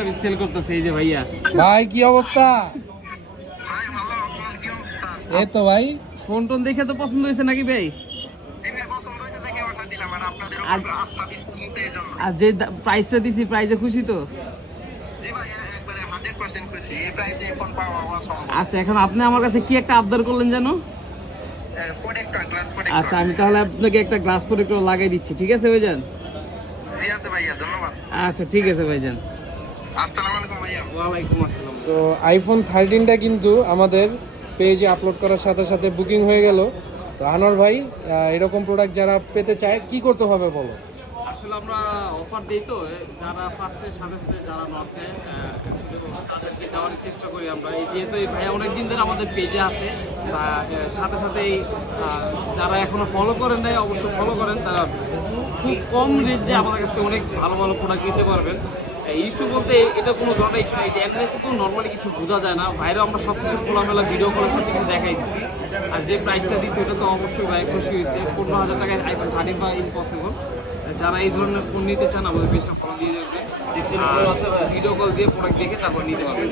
Product আমি sell করতেছি, এই যে ভাইয়া। ভাই কি অবস্থা? এই তো ভাই, ফোন টোন দেখে তো পছন্দ হয়েছে নাকি ভাই? আর যে প্রাইসটা দিছি, প্রাইসে খুশি তো? আচ্ছা, এখন আপনি আমার কাছে কি একটা আবদার করলেন জানো? আচ্ছা, আমি তাহলে আপনাকে একটা গ্লাস প্রোটেক্টর লাগাই দিচ্ছি, ঠিক আছে ভাইজান? আচ্ছা ঠিক আছে ভাইজান। ওয়ালাইকুম আসসালাম। তো আইফোন 13টা কিন্তু আমাদের পেজে আপলোড করার সাথে সাথে বুকিং হয়ে গেল। তো আনোয়ার ভাই, এরকম প্রোডাক্ট যারা পেতে চায় কি করতে হবে বলো? আসলে আমরা অফার দিই তো, যারা ফার্স্টের সাথে সাথে যারা নক দেয় তাদেরকে দেওয়ার চেষ্টা করি আমরা। এই যেহেতু এই ভাইয়া অনেক দিন ধরে আমাদের পেজে আছে, সাথে সাথেই যারা এখনো ফলো করেন নাই অবশ্যই ফলো করেন। তারা খুব কম রেঞ্জে আমাদের কাছে অনেক ভালো ভালো প্রোডাক্ট নিতে পারবেন। ইস্যু বলতে এটা কোনো ধরনের ইস্যু নেই, যে এমনি কিন্তু নর্মালি কিছু বোঝা যায় না। ভাইরা আমরা সব কিছু খোলামেলা ভিডিও করে সব কিছু দেখাই দিচ্ছি। আর যে প্রাইসটা দিচ্ছি ওটা তো অবশ্যই ভাই খুশি হয়েছে। 15,000 টাকায় আইফোন 13 বা ইম্পসিবল। যারা এই ধরনের ফোন নিতে চান আমাদের পেজটা ফলো দিয়ে দেবেন, ভিডিও কল দিয়ে প্রোডাক্ট দেখে তারপর নিতে পারবেন।